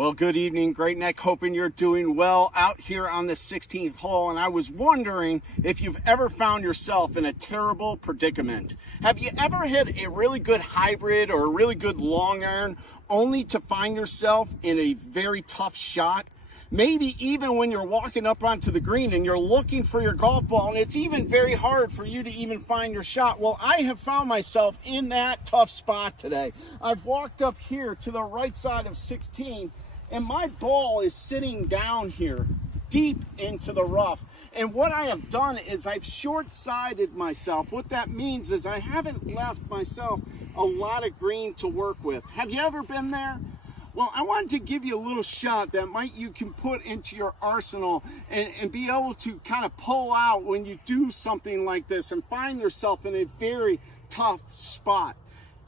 Well, good evening, Great Neck. Hoping you're doing well out here on the 16th hole. And I was wondering if you've ever found yourself in a terrible predicament. Have you ever hit a really good hybrid or a really good long iron only to find yourself in a very tough shot? Maybe even when you're walking up onto the green and you're looking for your golf ball and it's even very hard for you to even find your shot. Well, I have found myself in that tough spot today. I've walked up here to the right side of 16 and my ball is sitting down here deep into the rough. And what I have done is I've short-sided myself. What that means is I haven't left myself a lot of green to work with. Have you ever been there? Well, I wanted to give you a little shot that you can put into your arsenal and be able to kind of pull out when you do something like this and find yourself in a very tough spot.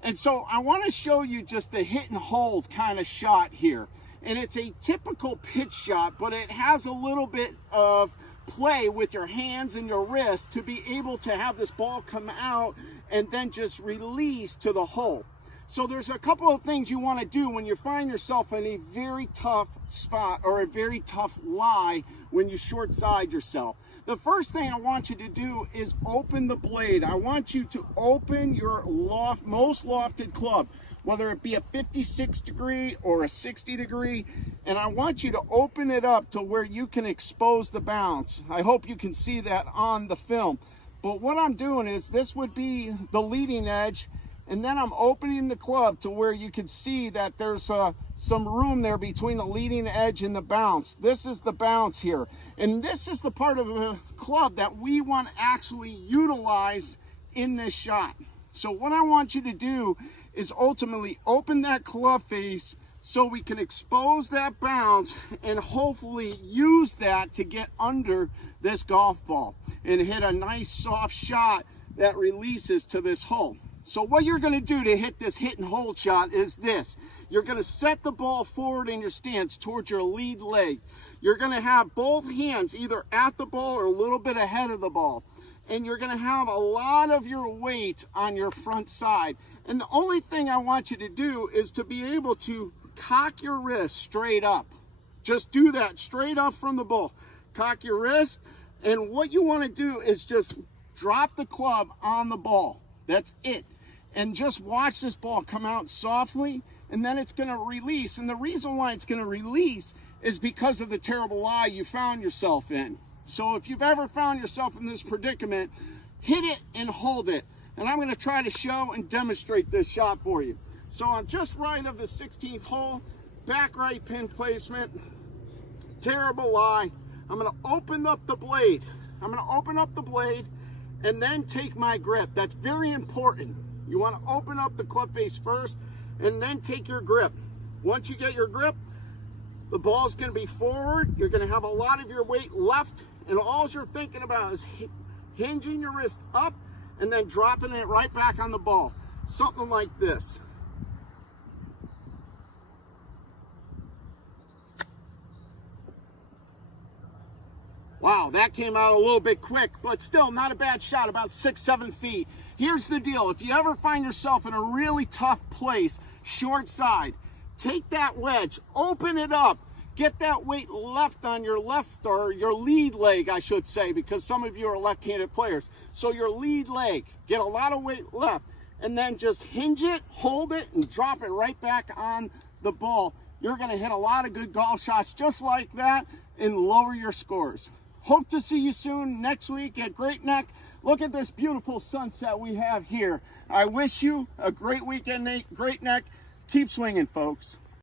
And so I want to show you just the hit and hold kind of shot here. And it's a typical pitch shot, but it has a little bit of play with your hands and your wrist to be able to have this ball come out and then just release to the hole. So there's a couple of things you want to do when you find yourself in a very tough spot or a very tough lie when you short side yourself. The first thing I want you to do is open the blade. I want you to open your most lofted club, whether it be a 56 degree or a 60 degree, and I want you to open it up to where you can expose the bounce. I hope you can see that on the film. But what I'm doing is this would be the leading edge, and then I'm opening the club to where you can see that there's some room there between the leading edge and the bounce. This is the bounce here. And this is the part of the club that we want to actually utilize in this shot. So what I want you to do is ultimately open that club face so we can expose that bounce and hopefully use that to get under this golf ball and hit a nice soft shot that releases to this hole. So what you're going to do to hit this hit and hold shot is this. You're going to set the ball forward in your stance towards your lead leg. You're going to have both hands either at the ball or a little bit ahead of the ball. And you're going to have a lot of your weight on your front side. And the only thing I want you to do is to be able to cock your wrist straight up. Just do that straight up from the ball. Cock your wrist. And what you want to do is just drop the club on the ball. That's it. And just watch this ball come out softly, and then it's going to release. And the reason why it's going to release is because of the terrible lie you found yourself in. So if you've ever found yourself in this predicament, hit it and hold it. And I'm going to try to show and demonstrate this shot for you. So I'm just right of the 16th hole, back right pin placement, terrible lie. I'm going to open up the blade. I'm going to open up the blade and then take my grip. That's very important. You want to open up the club face first and then take your grip. Once you get your grip, the ball's going to be forward. You're going to have a lot of your weight left, and all you're thinking about is hinging your wrist up and then dropping it right back on the ball. Something like this. Wow, that came out a little bit quick, but still not a bad shot, about 6-7 feet. Here's the deal. If you ever find yourself in a really tough place, short side, take that wedge, open it up, get that weight left on your left, or your lead leg, I should say, because some of you are left-handed players. So your lead leg, get a lot of weight left, and then just hinge it, hold it, and drop it right back on the ball. You're going to hit a lot of good golf shots just like that and lower your scores. Hope to see you soon next week at Great Neck. Look at this beautiful sunset we have here. I wish you a great weekend, Great Neck. Keep swinging, folks.